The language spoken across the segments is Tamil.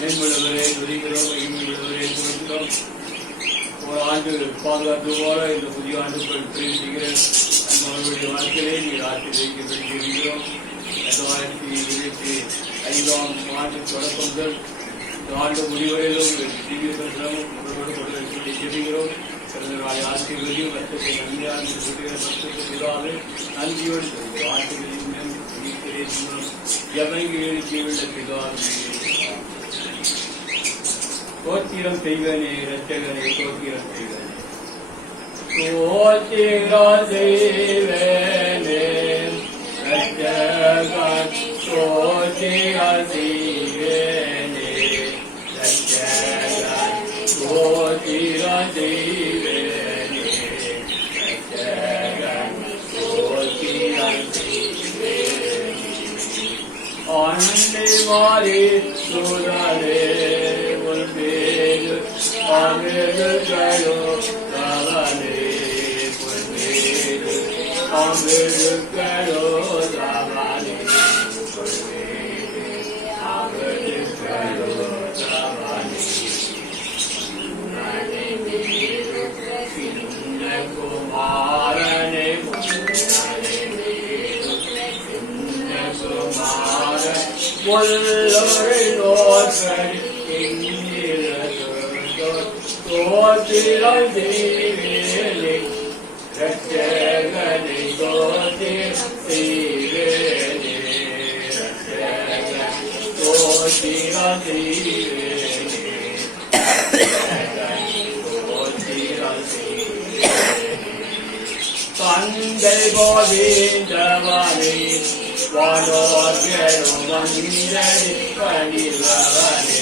மேம்படுவதை துதிக்கிறோம், இன்படுவதை துதிக்கிறோம். ஒரு ஆண்டு பாதுகாத்துவோட இந்த புதிய ஆண்டுக்குள் பிரிவு செய்கிற நம்மளுடைய வாழ்க்கையை நீர் ஆசிரியக்கிறோம். 2025ஆம் ஆண்டு தொடக்கம் முதல் இந்த ஆண்டு முடிவரையிலும் திவ்ய தரிசனம் உங்களோடு கொண்டு ஜெபிக்கிறோம். பிறந்தநாளை ஆசிரியர்களையும் வருஷத்தை நன்றியாக வருஷத்துக்கு நன்றியோடு ஆசிரியர்களையும் ஜபங்கள் கீழுள்ள பிதாவே கோத்திரம் செய்வனே இரட்சகனே கோத்திரம் செய்வனே கோத்திரம் செய்வனே இரட்சகன் கோத்திரம் செய்வனே இரட்சகன் கோத்திரம் செய்வனே இரட்சகன் கோத்திரம் செய்வனே ஆனந்தே மாறி சுடரே புல்வேது அமிர்தோ தவனே புல்வேது அமிர்தோ தவனே புல்வேது அமிர்தோ தவனே குமாரனே கோத்திரம் செய்வேனே இரட்சகனே கோத்திரம் செய்வேனே இரட்சகன் கோத்திரம் செய்வேனே கோத்திரம் செய்வேனே தந்தை கோவிந்தவனே வானோர்களும் வந்தடி பணிபவனே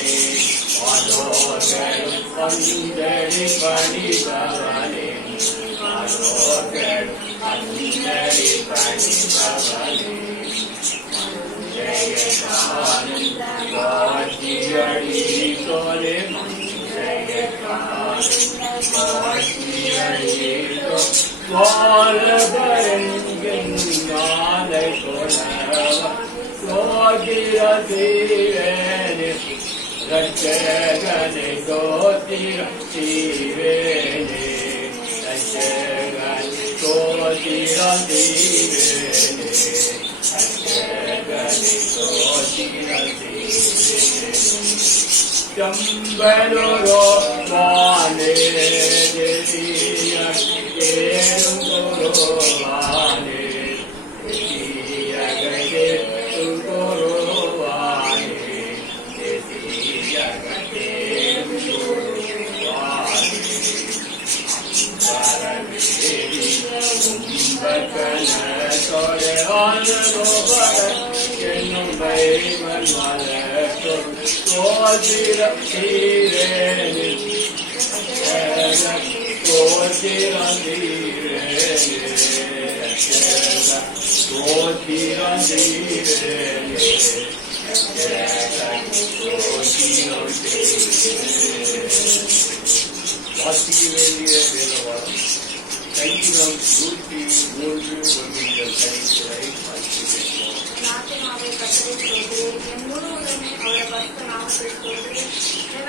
வானோர்களும் வந்தடி பணிபவனே வானோர்களும் வந்தடி பணிபவனே மஞ்சயகானன் வாத்தியடி சோலே மஞ்சயகானன் வாத்தியடி வாழபரங்கன் ஞானை கொணவ கோத்திரம் செய்வேனே இரட்சகனே கோத்திரம் செய்வேனே இரட்சகன் கோத்திரம் செய்வேனே இரட்சகனே கோத்திரம் செய்வேனே சம்பலோரோ வானே தேசியம் ஏறும் குருவானே தேசியகதே குருவானே தேசியகதே குருவானே பரமேதி கும்பகன சோரே ஆனரோபர என்னும் வைமன் மலர் கோத்திரம் செய்வேனே கோத்திரம் செய்வேனே கோத்திரம் செய்வேனே கோத்திரம் செய்வேனே வாசிக்க வேண்டிய வேதவாதம் சங்கீதம் 103 கடைசியை வாசிக்கிறோம். நாட்டினாவை கத்தரை கொண்டு என் முழு உடனே அவரை பக்த நாமத்தை கொண்டு என்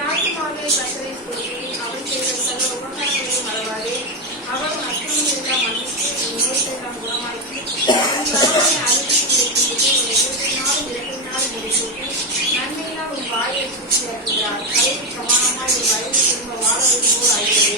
நாட்டினாவை கத்தரை கொண்டு அவள் செய்த சர்வ உபகாரங்களையும் மறவாதே. அவர் நஷ்டமெல்லாம் மன்னித்து என் நோய்களெல்லாம் குணமாக்கி உன் கருணை அழித்து உன் இரட்டினால் முடிசூட்டி நன்மையினால் உன் வாயை சூழ்ச்சியாக்குகிறார். கலைக்கு சமானமாய் உன் வயது திரும்ப வாழ விரும்புவோர் ஆகிறது.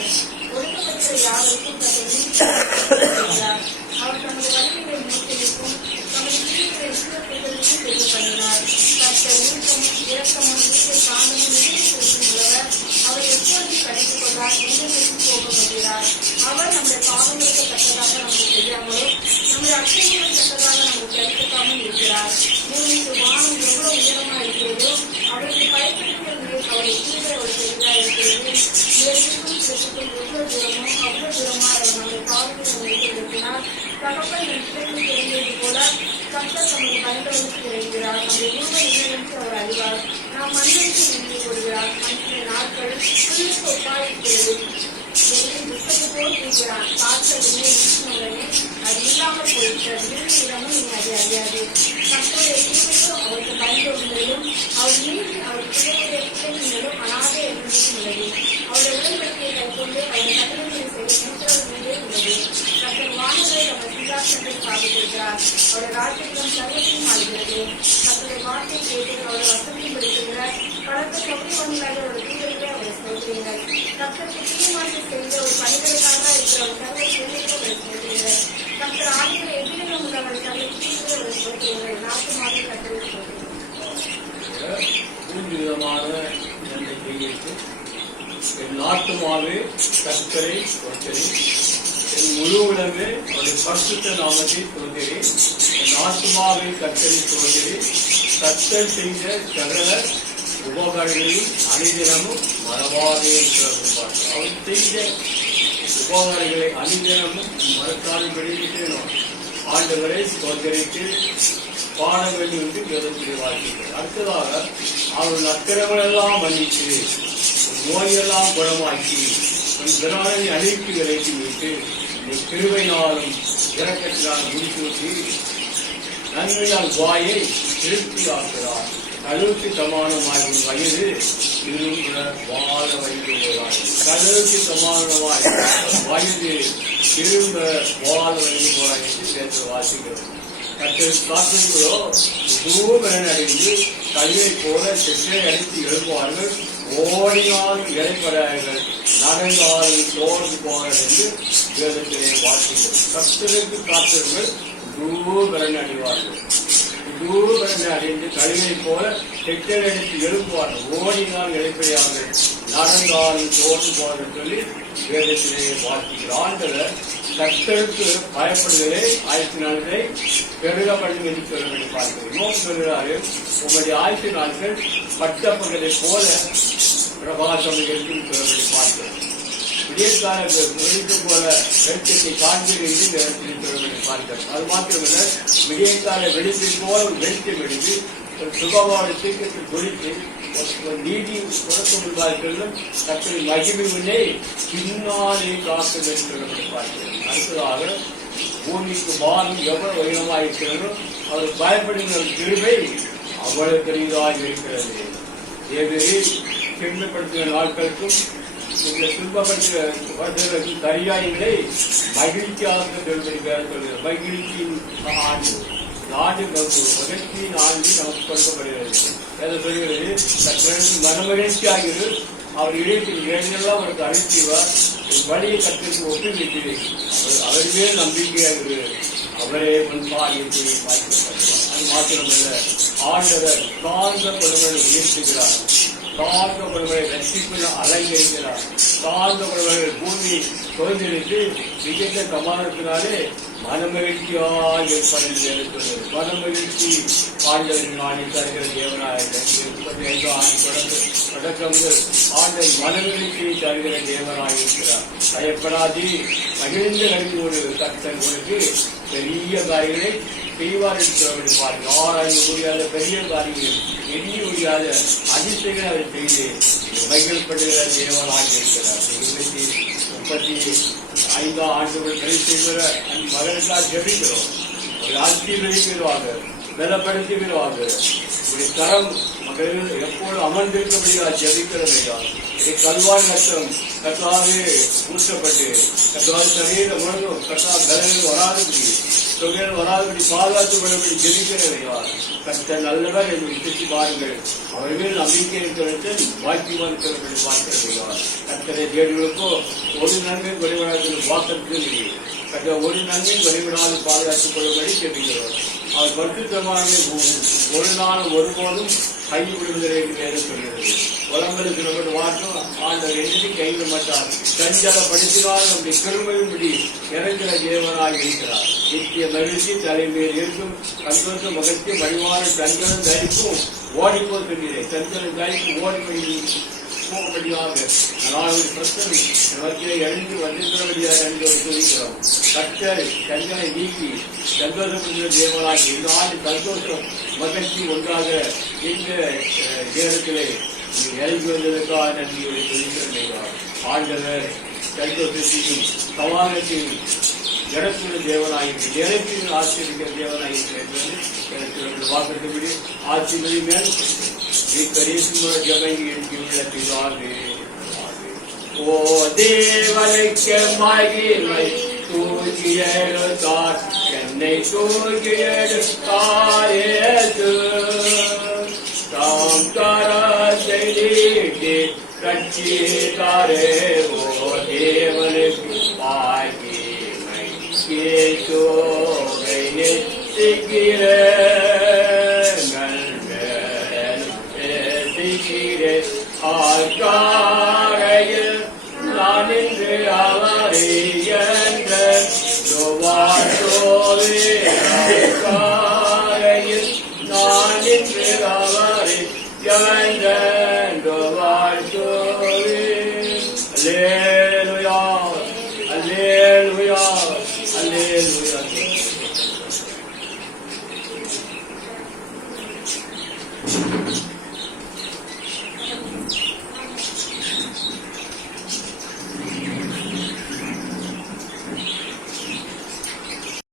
ஒடுக்கப்பட்ட யாருக்கும் தன்னை நீக்கிறார். அவர் தமது வலிமையை நீட்டிருக்கும் தமது நீதிகளை சீரர்களுக்கும் தெரிய பண்ணினார். கர்த்தர் ஊக்கமும் இரக்கமும் நீரை காந்தமும் நினைத்திருக்கும் உள்ளவர். அவர் எப்பொழுது கடைந்து கொண்டார் எங்களுக்கு போகப்படுகிறார். அவர் நம்முடைய பாவங்களுக்கு தக்கதாக நமக்கு செய்யாமலோ நம்முடைய அச்சங்களுக்கு தக்கதாக நமக்கு கருத்துக்காமல் இருக்கிறார். பூமிக்கு வானம் எவ்வளவு உயரமா இருக்கிறதோ அவருக்கு பயப்படுகிற மேல் அவரை கீழே ஒரு பெரிதா இருக்கிறது. ஏழுக்கும் செட்டுக்கும் எவ்வளவு தூரமோ அவ்வளவு தூரமா அவர் நம்முடைய பாவங்களை வைத்து நிறுத்தினார். தகப்பன் என் பிள்ளைகள் தெரிந்தது போல கர்த்தர் தமது பயன்களுக்கு இறங்கிறார். நம்முடைய உண்மை என்னவென்று அவர் அறிவார். நாம் மனிதனுக்கு நின்று கொள்கிறார். மனுஷனுடைய நாட்கள் புல்லுக்கு ஒப்பாயிருக்கிறது. துப்பது போல் இருக்கிறான். காற்று உடனே அது இல்லாமல் போயிட்டது. இருந்தமும் நீ அதை அறியாது. கர்த்தருடைய கிருபையும் அவருக்கு பயந்தோர்களும் அவர் மீது அவர் பிள்ளைகளுடைய பிள்ளைகளும் அனாதை என்பதும் உள்ளது. அவருடைய உடன்படிக்கையை கைக்கொண்டு அவருடைய கட்டளைகளை செய்ய நினைக்கிறவர்களே உள்ளது. கர்த்தர் வானங்களை அவர் சிங்காசனத்தை ஸ்தாபித்திருக்கிறார். அவருடைய ராஜ்யம் சர்வத்தையும் ஆளுகிறது. கர்த்தருடைய வார்த்தை கேட்டு அவருடைய வசதியும் படுத்துகிறார். பலத்த சௌரியவான்களாக அவருடைய தூதர்களை அவரை சொல்கிறீர்கள். கர்த்தருக்கு தீர்மானம் செய்த ஒரு பணிகளுக்காக இருக்கிற ஒரு சர்வ சேவைகளை அவரை சொல்கிறீர்கள். கர்த்தர் ஆகிய எதிரிலும் உள்ளவர் சர்வ தீர்வுகளை அவரை சொல்கிறீர்கள். நாட்டு மாதிரி கர்த்தரை சொல்கிறீர்கள். 3 விதமான நன்மையை வைத்து என் ஆத்துமாவே கர்த்தரை போற்றி, என் முழு உலகமே அவருடைய பரிசுத்த நாமத்தை தோன்றி, என் ஆத்துமாவை கர்த்தரை தோன்றி, கர்த்தர் செய்த சகல உபகாரங்களையும் அனுதினமும் மறவாதே இருக்கிறார். அவர் செய்த உபகாரங்களை அனுதினமும் மறக்காதபடி ஆண்டவரை தோற்றரித்து பாட வேண்டும் என்று வேதத்திலே வாழ்க்கிறார். அடுத்ததாக அவர் அக்கிரமங்களெல்லாம் மன்னித்து நோயெல்லாம் குணமாக்கி திராணி அழித்து விலைக்கு வைத்து கிருபையினாலும் இறக்கத்தினால் முடிசூட்டி நன்மையால் வாயை திருப்தி ஆக்குகிறார். கடலுக்கு சமானமாகும் வயது இன்னும் வாழ வயது போகிறார். கடலுக்கு சமானமாய் வயது திரும்ப வாழ வயது போகிறார் என்று சேர்த்து வாசிக்கிறோம். கர்த்தர் காத்துகளோ தூரமடைந்து கல்லை போல செற்றை அடித்து எழுப்புவார்கள். ஓடினால் இறைப்படார்கள், நடந்தாலும் சோர்ந்து போவார்கள் என்று வேதத்திலே வாசிக்கிறோம். கர்த்தருக்கு காத்தவர்கள் தூரமரண அடைவார்கள். தூரமரண அடைந்து கல்லை போல செற்றை அடித்து எழுப்புவார்கள். ஓடினால் இறைப்படையார்கள், நடந்தாலும் சோர்ந்து போவார்கள் சொல்லி வேதத்திலே வாசிக்கிறோம். ஆண்டவர் கர்த்தருக்கு பயப்படுதலே ஆயுசு நாட்களை பெருகப்படும் என்று சொல்ல வேண்டி பார்க்கிறோம். நோக்கி சொல்கிறாரு, உங்களுடைய ஆயுசு நாட்கள் பட்டப்பட்டதை போல பிரகாசம் இருக்கும் சொல்ல வேண்டி பார்க்கிறோம். விடியற்கால வெளிக்கு போல வெளிச்சத்தை காண்பீர்கள் என்று வேதத்தில் சொல்ல வேண்டி பார்க்கிறோம். அது மாத்திரமல்ல, விடியற்கால வெளிச்சை போல வெளிச்சம் எடுத்து சுகமான சீக்கிரத்தை குறித்து நீதி புறத்து முன்பாய்களும் தற்கொலை மகிமை முன்னே பின்னாலே காக்கும் என்று சொல்ல பார்க்கிறோம். அடுத்ததாக பூமிக்கு வானம் எவ்வளவு உயரமாக இருக்கிறதோ அவர் பயப்படுகிற கிருபை அவ்வளவு பெரியதாக இருக்கிறது. எதிரி பெருமைப்படுத்துகிற நாட்களுக்கும் இந்த துன்பப்படுத்துகிற சரியாயில்லை மகிழ்ச்சியாக சொல்கிறது. மகிழ்ச்சியின் ஆண்டு நாடு மகிழ்ச்சியின் ஆண்டு நமக்கு கொடுக்கப்படுகிறது. சொல்கிறது மனமகிழ்ச்சி ஆகிறது. அவர் இடையில் வேலையெல்லாம் அவருக்கு அழைச்சிவார். வழியை கற்றுக்கு ஒப்புவித்து அவருமே நம்பிக்கையாகிறது. அவரே முன்பாக என்று பார்க்கப்படுவார். அது மாத்திரமல்ல, ஆண்டவர் தாழ்ந்த கொடுமையை உயர்த்துகிறார். தாழ்ந்த கொடுமையை ரட்சிப்பில் அலங்கரிக்கிறார். தாழ்ந்த கொடுமையை பூமி தோன்றிட்டு மிகுந்த சமாதானத்தினாலே மனமகிழ்ச்சியாக இருப்பதில் இருக்கிறது. மனமகிழ்ச்சி ஆண்டவரின் நாளை தருகிற தேவனாக 35 ஆண்டு தொடர்ந்து ஆண்டவர் மனமகிழ்ச்சியை தருகிற தேவனாக இருக்கிறார். பயப்படாது, மகிழ்ந்த கல்வியோடு கர்த்தர் உங்களுக்கு பெரிய காரியங்களை செய்வார் என்று சொல்ல பாருங்கள். ஆராய்ந்து முடியாத பெரிய காரியங்கள், எண்ணி முடியாத அதிசயங்களை அவர் செய்து மகிழ்ப்படுகிற தேவனாக இருக்கிறார். 35 ஆண்டுகள் கலை செய்கிற அந்த மகனுக்காக ஜெபிக்கிறோம். ஒரு ஆசீர்வதிக்கிறாங்க, பலப்படுத்தி விடுவார்கள். ஒரு தரம் மகளிர் எப்போது அமர்ந்திருக்கபடியாக ஜெபிக்கிறதையா கல்வாய் நஷ்டம் கத்தாவே ஊற்றப்பட்டு கத்தாவை சரீர உணர்வும் கத்தா பலனில் வராதபடி தொகையில் வராதபடி பாதுகாத்துக் கொள்ளபடி ஜெபிக்கிறதையா கத்த நல்லவர் என்று விசித்து பாருங்கள். அவர்கள் நம்பிக்கை இருக்கிறது வாக்கியமாக இருக்கிறபடி பார்க்கிறதையா கத்தரை தேடுகளுக்கோ ஒரு நன்மை வெளிவராத வாக்கத்தில் கட்ட ஒரு நன்மை வெளிவிடாது பாதுகாத்துக் கொள்ளும்படி கேட்கிறோம். அவர் பரிசுத்தமான ஒரு நாள் ஒருபோதும் கைவிடுவதில்லை என்று வேதம் சொல்கிறது. உலகங்களுக்கு நம்ம வாட்டும் ஆண்டவர் எழுதி கைவிட மாட்டார். சஞ்சலப்படுத்தினால் நம்முடைய பெருமையும்படி இறங்கிற தேவனாக இருக்கிறார். நித்திய மகிழ்ச்சி தலைமையில் இருக்கும் சந்தோஷம் மகிழ்ச்சி மகிழ்வான சஞ்சலம் தரிப்பும் ஓடிப்போல் சொல்கிறேன். சஞ்சலம் தரிப்பு ஓடி போகும்படியாக நான் ஒரு பிரச்சனை நமக்கு எழுந்து வந்திருக்கிறபடியாக என்று சொல்கிறோம். கட்டளை கண்களை நீக்கி சந்தோஷப்படுகிற தேவனாகி இந்த ஆண்டு சந்தோஷம் மகிழ்ச்சி ஒன்றாக இந்த நேரத்திலே இறங்கி வந்ததற்காக நன்றியோடு சொல்கிறேன். ஆண்டவர் சந்தோஷத்தையும் சமாதானத்தையும் எனக்குள்ள தேவனாயிருக்கிறது, எனக்கு ஆசீர்வதிக்கிற தேவனாயிருக்கிறது என்று வாக்குறுதிப்படி ஆசீர்வதி மேல் கரீசும ஜபங்கி என்கிற பிதாவே. ஓ தேவனுக்கு மகிமை, தூக்கி எடுத்தார் என்னை, தூக்கி எடுத்தாரேது. தாம் கரத்தை நீட்டி ரட்சித்தாரே. ஓ தேவனுக்கு மகிமை, இயேசுவை நேசிக்கிறேன், நேசிக்கிறேன். ஆழ்காரையில் நான் இன்று அவரையன்ற வாட்டோவே. ஆழ்காரையில் நான் இன்று அவரை